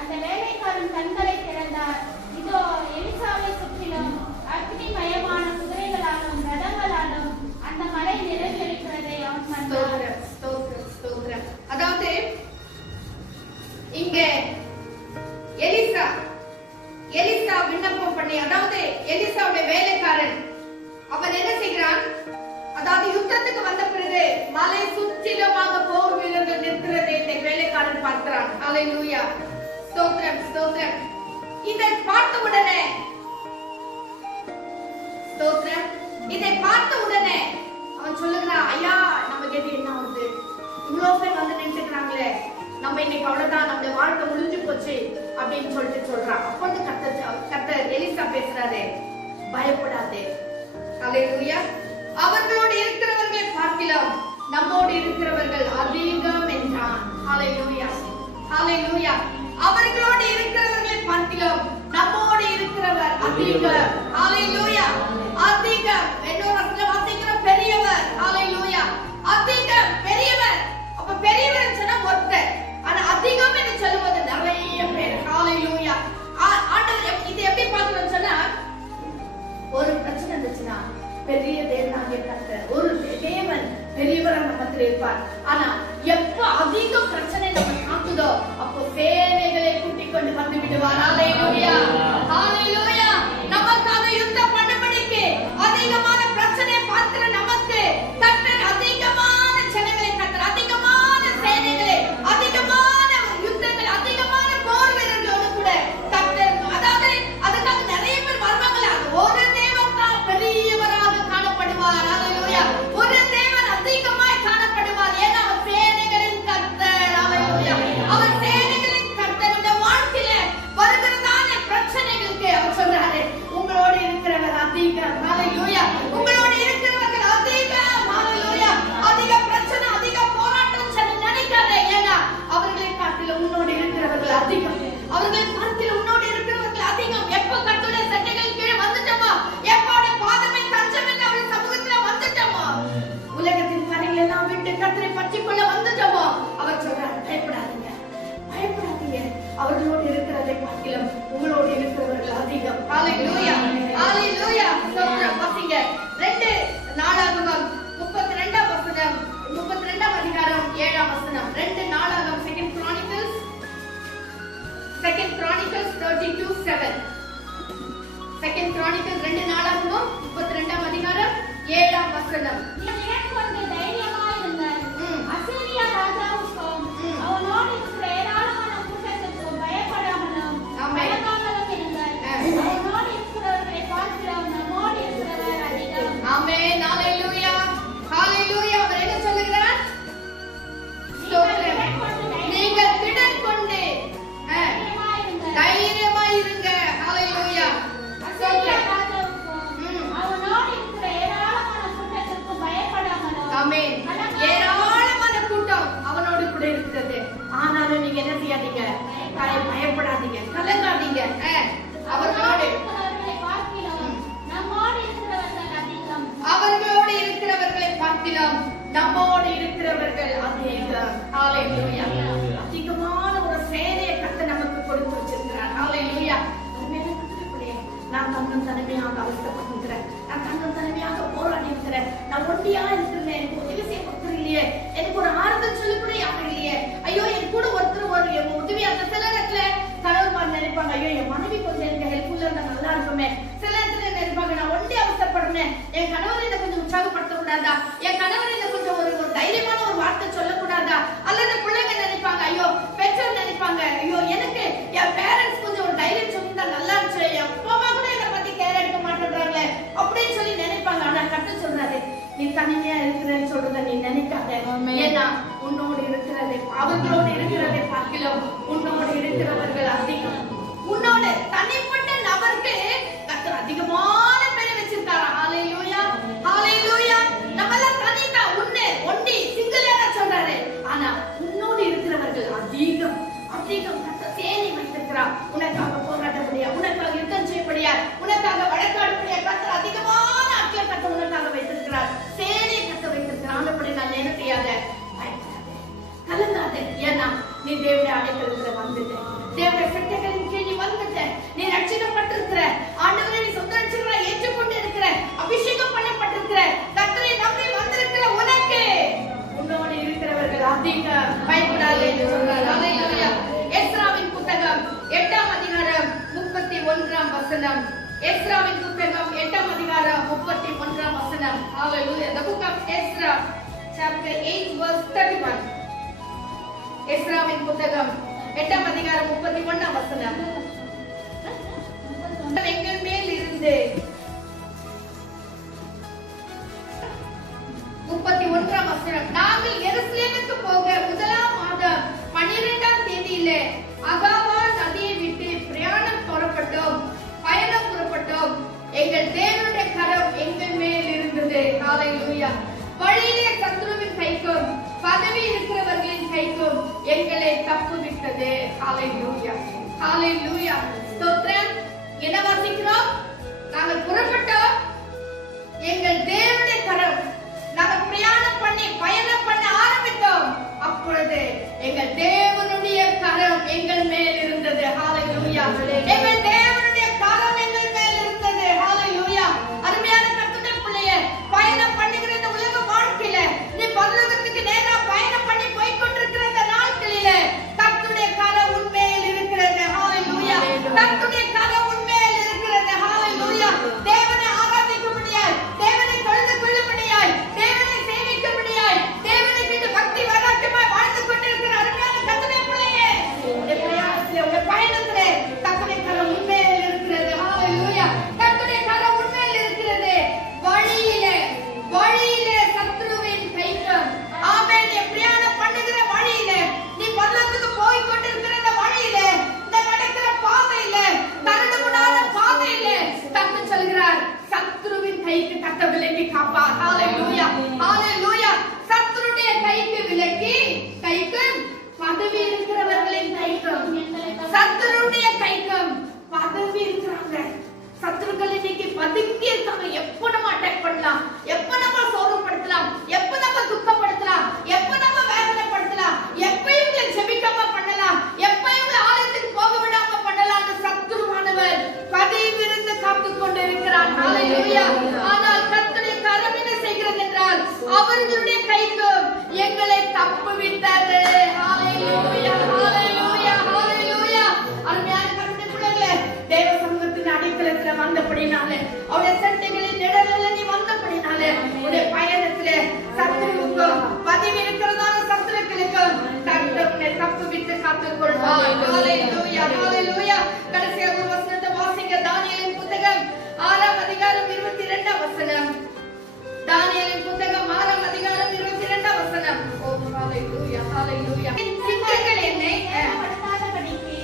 அந்த வேலைக்காரன் கண்களை திறந்தார், இதோ எலிசாவை சுற்றிலும் அக்னிமயமான குதிரைகளாலும் ரதங்களாலும் அந்த மலை நிறைந்திருக்கிறதை அவன் கண்டார். ஸ்தோத்திரம். அதாவது இங்க எலிசா விண்ணப்பம் பண்ணி, அதாவது எலிசாவுடைய வேலைக்காரன் அவன் என்ன செய்கிறான்? அதாவது யுத்தத்துக்கு வந்த பிறகு மலை சுற்றிலுமாக போர் வீரர்கள் நிற்கிறதை இந்த வேலைக்காரன் பார்க்கிறான். ஹalleluya. ஸ்தோத்திரம். இதை பார்த்த உடனே அவன் சொல்லுகிறான், ஐயா நமக்கு எது என்ன ஆகுது? இவ்வளவு பேர் வந்து நினைச்சுக்கிறாங்களே, நம்ம இன்னைக்கு அவ்வளவுதான், நம்முடைய வாழ்க்கை முடிஞ்சு போச்சு அப்படின்னு சொல்றான். அப்பொழுது கர்த்தர் எலிசா பேசுறாரு, பயப்படாதே. ஹalleluya. அவர்களோடு இருக்கிறவர்களை பார்க்கலாம், நம்மோடு இருக்கிறவர்கள் அதிகம் என்றான். ஹalleluya. ஹalleluya. அவர்களோடு இருக்கிறவர்களை பார்க்கலாம், நம்மோடு இருக்கிறவர் அதிகம். ஹalleluya. அதிகம். இன்னொரு வசனத்துல வாசிக்கிற பெரியவர். ஹalleluya. அதிகம், பெரியவர். அப்ப பெரியவர் சொன்னா ஒருத்தர், ஆனா அதிகம் என்று சொல்லுவது நிறைய பேர். ஹalleluya. ஆண்டவர் இது எப்படி பார்க்கணும்னு சொன்னா, ஒரு பிரச்சனை இருந்துச்சுன்னா பெரிய தேவனாகிய கர்த்தர், ஒரு தேவன் பெரியவராக நம்ம மத்தியில் இருப்பார். ஆனா எப்ப அதிக பிரச்சனை நம்ம காக்குதோ அப்போ சேனைகளை கூட்டிக் கொண்டு வந்து விடுவார். ஹalleluya. ஹalleluya. நமக்காக யுத்தம் பண்ணும்படிக்கு அதிகமான பிரச்சனையை பார்க்கிற நமக்கு கர்த்தர் அதிகமான ஜனங்களை, கர்த்தர் அதிகமான சேனைகளை, அதிகமான யுத்தங்கள், அதிகமான போர் வீரர்களோடு கூட கர்த்தர், அதாவது அதுக்காக நிறைய பேர் வருவாங்களே, அது ஒரு தேவன் தான் பெரியவராக காணப்படுவார். ஹalleluya. ஒரு தேவன் அதிகமாய் காணப்படுவார். ஏன்னா அவர் சேனைகளின் கர்த்தர். ஹalleluya. அவர் சேனைகளின் கர்த்தர். இந்த வாழ்க்கையில வருகிறதான பார்க்கலாம் உங்களோடு இருக்கிறவர்கள் அதிகம். ஹalleluya ஹalleluya. ஸ்தோத்திரம். வாசிங்க 2 நாளாகமம் 32ஆம் வசனம், 32ஆம் அதிகாரம் 7ஆம் வசனம். 2 நாளாகமம், செகண்ட் கிரானிக்கல்ஸ் 32:7. செகண்ட் கிரானிக்கல்ஸ் 2 நாளாகமம் 32ஆம் அதிகாரம் 7ஆம் வசனம். நீங்கள் கொண்டு தைரியமாயிருங்கள். அசீரியா ராஜாவுக்கும் அவனோடு இருக்கிற ஏராளமான கூட்டத்துக்கும் பயப்படாமலும் கலங்காமலும் இருங்கள். அவனோடு இருக்கிறவர்களை பார்க்கிறோம், நம்மோடு இருக்கிறவர் அதிகம். ஆமென். ஹalleluya ஹalleluya. அவர் என்ன சொல்லுகிறார்? நீங்கள் திடன் கொண்டு தைரியமாய் இருங்க. ஹalleluya. அசீரியா ராஜாவுக்கும் அவனோடு இருக்கிற ஏராளமான கூட்டத்துக்கும் பயப்படாமலும் ஆமென். ஏராளமான கூட்டம் அவனோடு கூட இருக்கிறது. ஆனாலும் நீங்க என்ன செய்யாதீங்க? பயப்படாதீங்க, கலங்காதீங்க. அவர்களோடு அவர்களோடு இருக்கிறவர்களை பார்க்கலாம் நம்மோடு இருக்கிறவர்கள் அதிகம். ஹalleluya. அதிகமான ஒரு சேனையை கர்த்தர் நமக்கு கொடுத்து வச்சிருக்கிறார். ஹalleluya. நான் தன்னம் தனிமையாக அவஸ்தைப்பட்டிருக்கிறேன், நான் தன்னம் தனிமையாக போராடி இருக்கிறேன், நான் ஒண்டியா இருக்கிறேன், எனக்கு உதவி செய்ய ஒருத்தர் இல்லையே, எனக்கு ஒரு ஆறுதல் சொல்ல கூட யாரும் இல்லையே, ஐயோ என் கூட ஒருத்தர் ஒரு உதவி. அந்த சில இடத்துல கணவன்மார் நினைப்பாங்க, ஐயோ என் மனைவி கொஞ்சம் எனக்கு ஹெல்ப்ஃபுல்லா இருந்தா நல்லா இருக்குமே. சில இடத்துல நினைப்பாங்க, நான் ஒண்டி அவஸ்தைப்படுறேன், என் கணவர் என்ன கொஞ்சம் உற்சாகப்படுத்த கூடாதா, என் கணவர் என்ன கொஞ்சம் ஒரு தைரியமான ஒரு வார்த்தை சொல்லக்கூடாதா. அல்லது பிள்ளைங்க நினைப்பாங்க, ஐயோ பெற்றோர் நினைப்பாங்க, ஐயோ எனக்கு என் பேரண்ட்ஸ் கொஞ்சம் ஒரு தைரியம் சொல்லியிருந்தா நல்லா இருந்துச்சு, என் அப்பா அம்மா கூட என்னை பத்தி கேர் எடுக்க மாட்டேன்றாங்களே அப்படின்னு சொல்லி நினைப்பாங்க. ஆனா கர்த்தர் சொல்றாரு, நீ தனிமையா இருக்கிறேன்னு சொல்றத நீ நினைக்காத. ஏன்னா உன்னோடு இருக்கிறது, அவர்களோடு இருக்கிறதை பார்க்கலாம் உன்னோடு இருக்கிறவர்கள் அதிகம். உன்னோட தனிப்பட்ட நபருக்கு கர்த்தர் அதிகமான பேரை வச்சிருக்காரா. ஹalleluya ஹalleluya. நம்மெல்லாம் தனிதா ஒண்டி சிங்கிளா சொல்றாரு. ஆனா உன்னோடு இருக்கிறவர்கள் அதிகம் அதிகம். கர்த்தர் சேனை வைத்திருக்கிறார். உனக்காக போராட்டப்படியா, உனக்காக யுத்தம் செய்யப்படியா, உனக்காக வழக்காடப்படியா கர்த்தர் அதிகமான ஆட்கள் கர்த்தர் உனக்காக வைத்திருக்கிறார். சேனை கர்த்தர் வைத்திருக்கிறார். அப்படி நான் என்ன செய்யாத, கலங்காத. ஏன்னா நீ தேவனுடைய அடைக்கலத்துல வந்துட்ட, தேவனுடைய செட்டைகளின் கீழ் நீ வந்துட்ட, நீ ரட்சிக்கப்பட்டிருக்கிற, ஆண்டவரை நீ சொந்த ரட்சகரா ஏற்றுக்கொண்டு இருக்கிற, அபிஷேகம் பண்ணப்பட்டிருக்கிற, கர்த்தரை நம்பி வந்திருக்கிற உனக்கு உன்னோடு இருக்கிறவர்கள் அதிக. பயப்படாதே என்று சொல்றார். ஹalleluya. எஸ்ராவின் புத்தகம் 8ஆம் அதிகாரம் 31ஆம் வசனம். எஸ்ராவின் புத்தகம் 8ஆம் அதிகாரம் 31ஆம் வசனம். ஹalleluya. The book of Ezra chapter 8 verse 31. எஸ்ராவின் புத்தகம் 8ஆம் அதிகாரம் 31ஆம் வசனம். எங்கள் மேல் இருந்து 31ஆம் வசனம். நாங்கள் எருசலேமுக்கு போக முதலாம் மாதம் 12ஆம் தேதியிலே அகாவா நதியை விட்டு பயணம் புறப்பட்டோம். எங்கள் தேவனுடைய கரம் எங்கள் மேல் இருந்தது. ஹalleluya. வழியிலே சத்துருவின் கைக்கும் பதவி இருக்கிறவர்களின் கைக்கும் எங்களை தப்புவிட்டது. ஹalleluya ஹalleluya. ஸ்தோத்திரம். என்ன வாசிக்கிறோம்? நாங்கள் புறப்பட்டோம், எங்கள் தேவனுடைய கரம், நாங்கள் பயணம் பண்ண ஆரம்பித்தோம். அப்பொழுது எங்கள் தேவனுடைய கரம் எங்கள் மேல் இருந்தது. ஹalleluya. எங்கள் தேவனுடைய கரம் எங்கள் மேல் இருந்தது. ஹalleluya. அருமையான கர்த்தருடைய பிள்ளையே, பயணம் பண்ணுகிற இந்த உலக வாழ்க்கையில நீ பரலோகத்துக்கு நேரா பயணம் பண்ணி போய் கொண்டிருக்கிற இந்த நாட்களிலே கர்த்தருடைய கரம் உன் மேல் இருக்கிறது. ஹalleluya. கர்த்தருடைய கரம் உன் மேல் இருக்கிறது. ஹalleluya. தேவனை ஆராதிக்க முடியாது, தேவனை தொழுது கொள்ள முடியாது, தேவனை சேவிக்க முடியாது, தேவனை மீது பக்தி வைராக்கியமாய் வாழ்ந்து கொண்டிருக்கிற அருமையான கர்த்தருடைய பிள்ளையே, உன்னுடைய பிரயாணத்திலே, உன்னுடைய பயணத்திலே கர்த்தருடைய கரம் உன் மேல் இருக்கிறது. ஹalleluya. கர்த்தருடைய கரம் உன் மேல் இருக்கிறது. வழியிலே சத்துருவின் கைக்கும், ஆமென். நீ பிரயாணம் பண்ணுகிற வழியிலே, நீ பரலோகத்துக்கு போய் கொண்டிருக்கிற இந்த வழியிலே, இந்த நடக்கிற பாதையில, கரடுமுடான பாதையில கர்த்தர் சொல்கிறார், சத்துருவின் கைக்கு கர்த்தர் விலக்கி காப்பார். ஹalleluya ஹalleluya. சத்துருடைய கைக்கு விலக்கி, கைக்கும் பதவி இருக்கிறவர்களின் கைக்கும், சத்துருடைய கைக்கும் பதவி இருக்கிறாங்க. சத்துருக்கள் இன்னைக்கு பதுங்கி இருக்காங்க. எப்ப நம்ம அட்டாக் பண்ணலாம், எப்ப நம்ம சோர்வுபடுத்தலாம், எப்ப நம்ம துக்கப்படுத்தலாம், எப்ப நம்ம வேதனைப்படுத்தலாம், எப்ப இவங்களை ஜெபிக்காம பண்ணலாம், எப்ப இவங்களை ஆலயத்துக்கு போக விடாம பண்ணலாம்னு ஹalleluya. சிங்கங்கள் என்னை சேதப்படுத்தாதபடிக்கு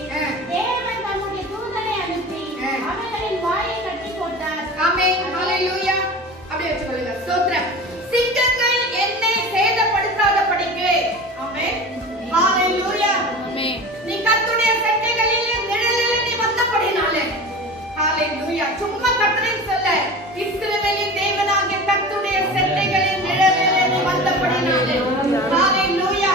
தேவன் தம்முடைய தூதனை அனுப்பி அவைகளின் வாயை கட்டிப் போட்டார். ஆமென். ஹalleluya. அப்படியே வச்சுக்கொள்ளுங்க. ஸ்தோத்திரம். சிங்கங்கள் என்னை சேதப்படுத்தாதபடிக்கு. ஆமென். ஹalleluya. ஆமென். நீ கர்த்தருடைய சட்டைகளிலே நிழலிலே நீ வந்தபடினாலே. ஹalleluya. சும்மா கர்த்தரின் சொல்ல இஸ்ரவேலின் தேவனாகிய கர்த்தருடைய சட்டைகளின் நிழலிலே நீ வந்தபடினாலே. ஹalleluya.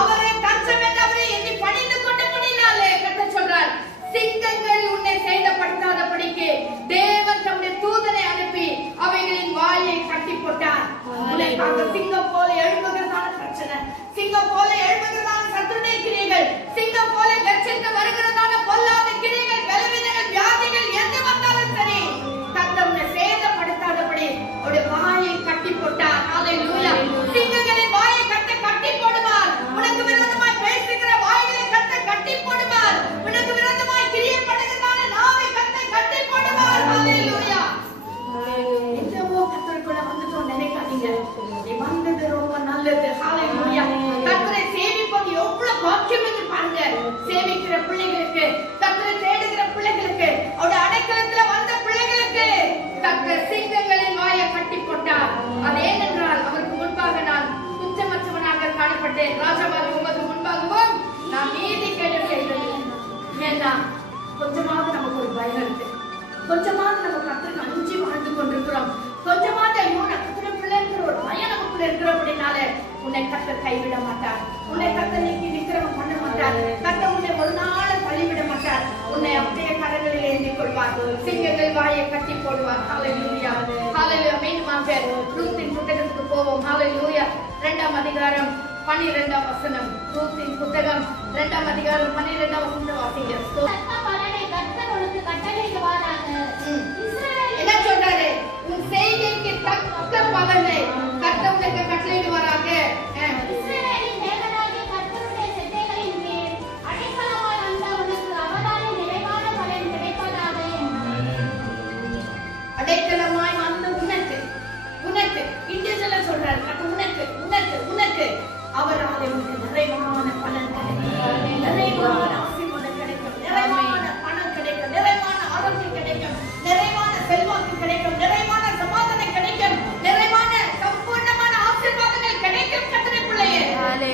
அவரை தஞ்சமென்று அவரை எண்ணி பணிந்து கொண்டபடினாலே கர்த்தர் சொல்றார், சிங்கங்கள் உன்னை சேதப்படுத்தாதபடிக்கு தேவன் தம்முடைய தூதனை அனுப்பி அவைகளின் வாயை கட்டி போட்டார். உன்னை பார்க்க சிங்கம் போல எழும்புகிறதான பிரச்சனை, சிங்கம் போல எழும்புகிறதான சத்துருடைய கிரியைகள், சிங்கம் போல கர்ஜித்து வருகிறதான பொல்லாத கிரியைகள், பலவீனங்கள், வியாதிகள் எது வந்தாலும் சரி கர்த்தர் உன்னை சேதப்படுத்தாதபடி அவருடைய வாயை கட்டி போட்டார். ஹalleluya. சிங்கங்களின் வாயை கட்டி போடுவார். உனக்கு விரோதமாய் பேசுகிற வாய்களை கட்டி போடுவார். உனக்கு விரோதமாய் கிரியை பண்ணுகிறதான நாவை கட்டி போடுவார். ஹalleluya. என்னவோ கர்த்தருக்குள்ள வந்துட்டோம் நினைக்காதீங்க. நீ வந்தது ரொம்ப நல்லது. ஹalleluya. கர்த்தரை சேவிப்பது எவ்வளவு பாக்கியம் என்று பாருங்க. சேவிக்கிற பிள்ளைகளுக்கு, கர்த்தரை தேடுகிற பிள்ளைகளுக்கு, அவருடைய அடைக்கலத்துல வந்த பிள்ளைகளுக்கு கர்த்தர் சிங்கங்களின் வாயை கட்டி போட்டார். அது ஏனென்றால் அவருக்கு முன்பாக நான் குற்றமற்றவனாக காணப்பட்டேன். ராஜாவாகிய உமக்கு முன்பாகவும் நான் நீதி கேடு செய்தேன். ஏன்னா கொஞ்சமாவது நமக்கு ஒரு பயம் இருக்கு, கொஞ்சமாவது நம்ம கர்த்தருக்கு அஞ்சி வாழ்ந்து கொண்டிருக்கிறோம், கொஞ்சமாவது ஐயோ கர்த்தருடைய பிள்ளைங்கிற ஒரு பயம் நமக்குள்ள இருக்கிறோம். அப்படின்னாலே உன்னை கர்த்தர் கைவிட மாட்டார். உன்னை கர்த்தர் நீக்கி நிக்கிரமம் பண்ண மாட்டார். கர்த்தர் உன்னை ஒரு நாள் தள்ளிவிட மாட்டார். உன்னை அப்படியே கரங்களில் ஏந்தி கொள்வார். சிங்கங்கள் வாயை கட்டி போடுவார். ஹalleluya. ஹalleluya. மீண்டுமாக ரூத்தின் புத்தகத்துக்கு போவோம். ஹalleluya. 2ஆம் அதிகாரம் 12ஆம் வசனம். ரூத்தின் புத்தகம் 2ஆம் அதிகாரம் 12ஆம் வசனம் வாசிங்க. தக்க பலனை கர்த்தர் உனக்கு கட்டளையிடுவாராக. என்ன சொல்றாரு? உன் செய்கைக்கு தக்க பலனை கர்த்தர் உனக்கு கட்டளையிடுவாராக. இஸ்ரவேலின் தேவனாகிய கர்த்தருடைய செட்டைகளின் கீழ் அடைக்கலமாய் வந்த உனக்கு அவராலே நிறைவான பலன் கிடைப்பதாக. அடைக்கலமாய் வந்த உனக்கு இண்டிவிஜுவலா சொல்றாரு. உனக்கு அவராலே உனக்கு நிறைவான பலன் கிடைக்கும், நிறைவான ஆசீர்வாதம் கிடைக்கும், நிறைவான பணம் கிடைக்கும், நிறைவான ஆரோக்கியம் கிடைக்கும், நிறைவான செல்வாக்கு கிடைக்கும், நிறைவான சமாதானம் கிடைக்கும், நிறைவான சம்பூர்ணமான ஆசீர்வாதங்கள் கிடைக்கும். கர்த்தருடைய பிள்ளையே,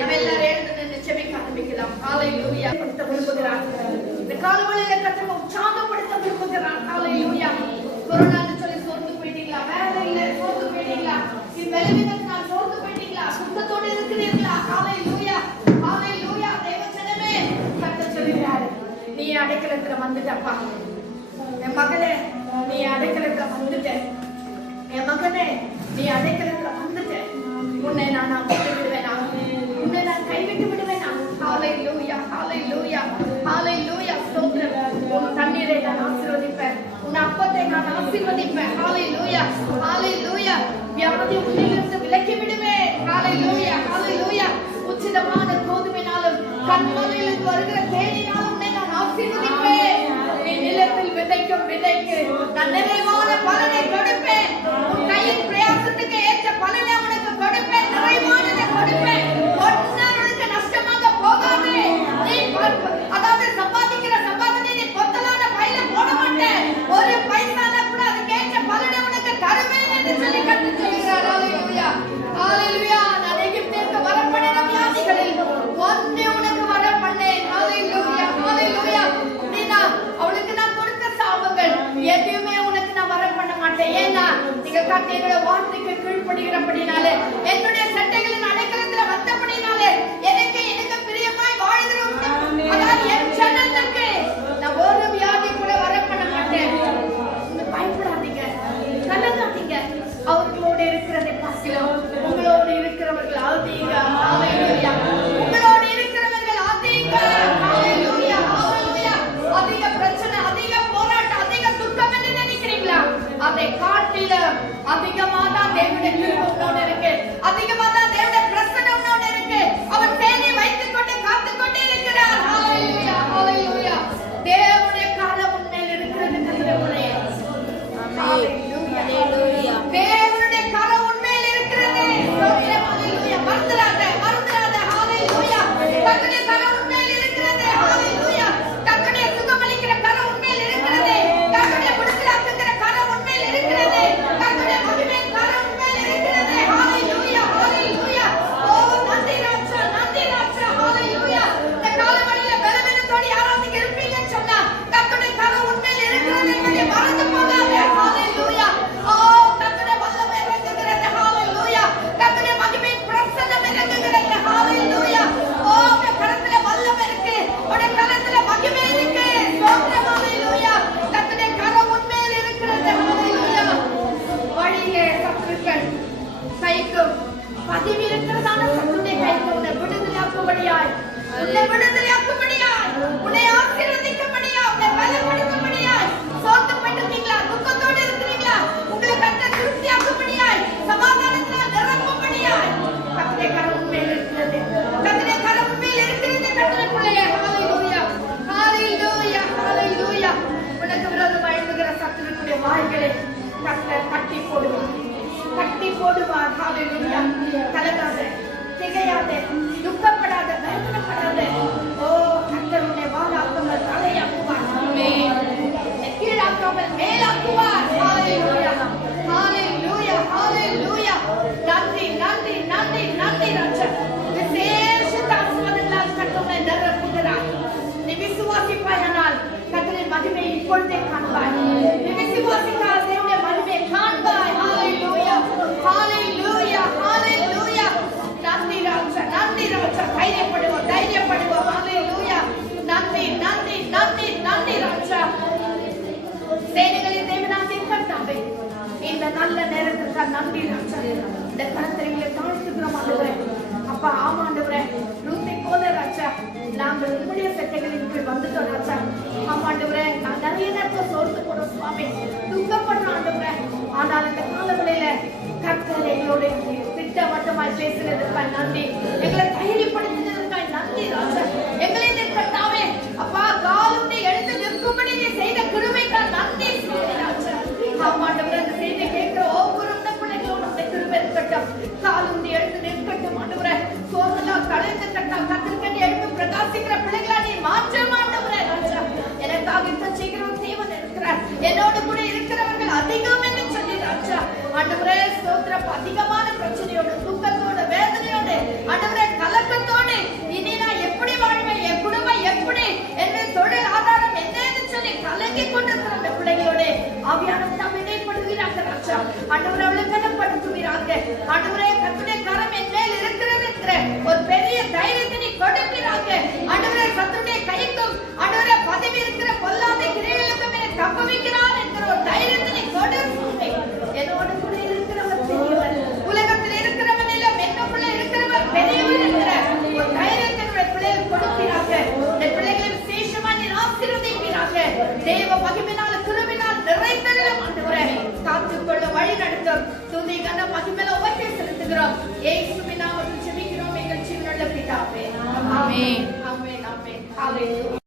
நம்ம எல்லாரும் எழுந்து நின்று ஜெபிக்க ஆரம்பிக்கலாம். ஹalleluya. விரும்புகிறார் இந்த காலவழியில கர்த்தரை உற்சாகப்படுத்த விரும்புகிறார். ஹalleluya. கொரோனான்னு சொல்லி சோர்ந்து போயிட்டீங்களா? வேலை இல்ல சோர்ந்து போயிட்டீங்களா? பலவீனத்தினால் சோர்ந்து போயிட்டீங்களா? சுத்தத்தோடு இருக்கிறீர்களா? ஹalleluya. ஹalleluya. தேவஜனமே, கர்த்தர் சொல்கிறார், நீ அடைக்கலத்துல வந்துட்டப்பா. என் மகனே, நீ அடைக்கலத்துல வந்துட்ட. என் மகனே, நீ அடைக்கலத்துல வந்துட்ட. உன்னை நான் விட்டு விடுவேனா? உன்னை நான் கைவிட்டு விடுவேனா? ஹalleluya. ஹalleluya. ஹalleluya. ஸ்தோத்திரம். உன் தண்ணீரை நான் ஆசீர்வதிப்பேன், உன் அப்பத்தை நான் ஆசீர்வதிப்பேன். ஹalleluya. ஹalleluya. வியாதி உன்னிலிருந்து விலக்கி விடுவேன். ஹalleluya. ஹalleluya. உச்சிதமான கோதுமையினாலும் கண்மலையிலிருந்து வருகிற தேனினாலும் உன்னை நான் ஆசீர்வதிப்பேன். நீ நிலத்தில் விதைக்கும் விதைக்கு நான் நிறைவான பலனை கொடுப்பேன். உன் கையின் பிரயாசத்துக்கு ஏற்ற பலனை உனக்கு கொடுப்பேன், நிறைவானதை கொடுப்பேன். ஒன்றும் நஷ்டமாக போகாது. நீ அதாவது சம்பாதிக்கிற சம்பாதனை நீ பொத்தலான பையில போட மாட்டேன். ஒரு பைசால கூட அதுக்கு ஏற்ற பலனை உனக்கு தருவேன் என்று சொல்லி கர்த்தர் சொல்கிறார். ஹalleluya. ஹalleluya. நான் எகிப்திற்கு வரப்பண்ணின வியாதிகளில் ஒன்றே உனக்கு வரப்பண்ணேன். ஹalleluya. ஹalleluya. அவளுக்கு நான் கொடுத்த சாபங்கள் எதுவுமே உனக்கு நான் வரப்பண்ண மாட்டேன். ஏன்னா நீங்க கர்த்தருடைய வார்த்தைக்கு கீழ்ப்படிகிறபடினாலே, என்னுடைய சட்டைகளின் அடைக்கலத்துல வந்தபடினாலே, எனக்கு பிரியமாய் வாழ்கிறவங்க, அதாவது என் ஜனத்துக்கு நான் ஒரு வியாதி கூட வரப்பண்ண மாட்டேன். பயப்படாதீங்க, கலங்காதீங்க. அவர்களோடு இருக்கிறதை பார்க்கலாம், உங்களோடு இருக்கிறவர்கள் அதிக. ஹalleluya. உங்களோடு இருக்கிறவர்கள் அதிக. ஹalleluya. ஹalleluya. அதிக பிரச்சனை, அதிக போராட்டம், அதிக துக்கம் என்று நினைக்கிறீங்களா? அதை காட்டிலும் அதிகமா தான் தேவனுடைய கிருபை உன்னோடு இருக்கு, அதிகமா தான் தேவனுடைய பிரசன்னம் உன்னோடு இருக்கு. அவர் தேனை வைத்துக் கொண்டு காத்துக் கொண்டே இருக்கிறார். ஹalleluya. ஹalleluya. தேவனுடைய கரம் உன்மேல் இருக்கிறது. கர்த்தருடைய ஹalleluya. ஹalleluya. தேவனுடைய கரம் உன்மேல் இருக்கிறது. ஸ்தோத்திரம். ஹalleluya. கைக்கும் பதிவு இருக்கிறதான கர்த்தருடைய கைக்கு உன்னை விடுதலையாக்கும்படியாய், உன்னை விடுதலையாக்கும்படியாய், உன்னை ஆசீர்வதிக்கும்படியாய், உன்னை பலப்படுத்தும்படியாய். சோர்ந்துபட்டிருக்கீங்களா? துக்கத்தோடு இருக்கிறீங்களா? உங்களை கர்த்தர் திருப்தியாக்கும்படியாய், சமாதானத்தினால் நிரப்பும்படியாய் கர்த்தருடைய கரம் உண்மையில் இருக்கிறது. கர்த்தருடைய கரம் உண்மையில் இருக்கிறது. கர்த்தருடைய பிள்ளையே, ஹalleluya, ஹalleluya, ஹalleluya. உனக்கு விரோதமாய் எழும்புகிற சத்துருவுடைய வாய்களை கர்த்தர் கட்டி போடுவார், கட்டி போடுவார். ஹalleluya. கலங்காத, திகையாதே, துக்கப்படாத, வேதனைப்படாத. ஓ, கர்த்தர் உன்னை வாழாக்காமல் தலையாக்குவார். கீழாக்காமல் மேலாக்குவார். ஹalleluya, ஹalleluya, ஹalleluya. நன்றி, நன்றி, நன்றி, நன்றி ராஜா. விசேஷ ஆசீர்வாதங்களால் கர்த்தர் உன்னை நிரப்புகிறார். நீ விசுவாசிப்பாயானால் கர்த்தரின் மகிமையை இப்பொழுதே காண்பாய். நீ விசுவாசித்தால் தேவனுடைய மகிமையை காண்பாய். ஹalleluya, ஹalleluya, ஹalleluya. நன்றி ராஜா, நன்றி ராஜா. தைரியப்படுவோம், தைரியப்படுவோம். ஹalleluya. நன்றி, நன்றி, நன்றி, நன்றி ராஜா. சேனைகளின் தேவனாகிய கர்த்தாவே, இந்த நல்ல நேரத்திற்கு நன்றி ராஜா. இந்த கர்த்தரையிலே தாழ்த்துகிறோம் ஆண்டவரே. அப்பா, ஆமாண்டவரே, ரூத்தை போல ராஜா நாங்கள் உங்களுடைய செட்டைகளின் கீழ் வந்துட்டோம் ராஜா. ஆமாண்டவரே, நான் நிறைய நேரத்தில் சோர்ந்து போறோம் சுவாமி, துக்கப்படுறோம் ஆண்டவரே. ஆனால் இந்த காலவெளியில கர்த்தர் எங்களோட திட்டவட்டமாய் பேசுகிறதுக்காய் நன்றி. எங்களை தைரியப்படுத்தினதற்காய் நன்றி ராஜா. எங்களை நிற்கட்டாவே அப்பா, காலுண்டி எழுந்து நிற்கும்படி நீ செய்த கிருபைக்காய் நன்றி ராஜா. ஆமாண்டவரே, அந்த செய்தியை கேட்கிற ஒவ்வொரு பிள்ளைகளோடும் கிருபை இருக்கட்டும். காலுண்டி எழுந்து நிற்கட்டும் ஆண்டவரே. சோர்வெல்லாம் கலைந்து கட்டம் கத்திரிக்கண்டி எழுந்து பிரகாசிக்கிற பிள்ளைகளா நீ மாற்ற மாட்டவரே ராஜா. எனக்காக இந்த சீக்கிரம் தேவன் இருக்கிறார். என்னோடு கூட இருக்கிறவர்கள் அதிகம் என்று சொல்லி ராஜா. ஆண்டவரே ஸ்தோத்திரம். அதிகமான பிரச்சனையோடு, துக்கத்தோடு, வேதனையோடு, ஆண்டவரே கலக்கத்தோடு இனி நான் எப்படி வாழ்வேன், என் குடும்பம் எப்படி, என்ன தொழில் ஆதாரம் என்னன்னு சொல்லி கலங்கி கொண்டிருக்கிற அந்த பிள்ளைகளோடு ஆவியானவர் நாம் இணைப்படுகிறாங்க ராஜா. ஆண்டவரே அவளை கனப்படுத்துவீராக. ஆண்டவரே கர்த்தருடைய கரம் என் மேல் இருக்கிறது என்கிற ஒரு பெரிய தைரியத்தை நீ கொடுப்பீராக. ஆண்டவரே சத்துருடைய கைக்கும் ஆண்டவரே பதவி இருக்கிற பொல்லாத கிரியைகளுக்கும் என்னை தப்புவிக்கிறார் என்கிற ஒரு தைரியத்தை நீ கொடுப்பீங்க. என்னோடு கூட இருக்கிறவர் பெரியவர், உலகத்தில் இருக்கிறவன் இல்ல மென்னுக்குள்ள இருக்கிறவர் பெரியவர் என்கிற ஒரு தைரியத்தை பிள்ளைகள் கொடுப்பீராக. இந்த பிள்ளைகளை விசேஷமா நீ ஆசீர்வதிப்பீராக. தேவ மகிமையினால கிருபையினால் நிறைந்தருளும் ஆண்டவரே. காத்துக்கொள்ள வழி நடத்தும். துதி கன மகிமையில உமக்கே செலுத்துகிறோம். இயேசுவின் நாமத்தில் ஜெபிக்கிறோம் எங்கள் ஜீவனுள்ள பிதாவே. ஆமென், ஆமென், ஆமென். ஹalleluya.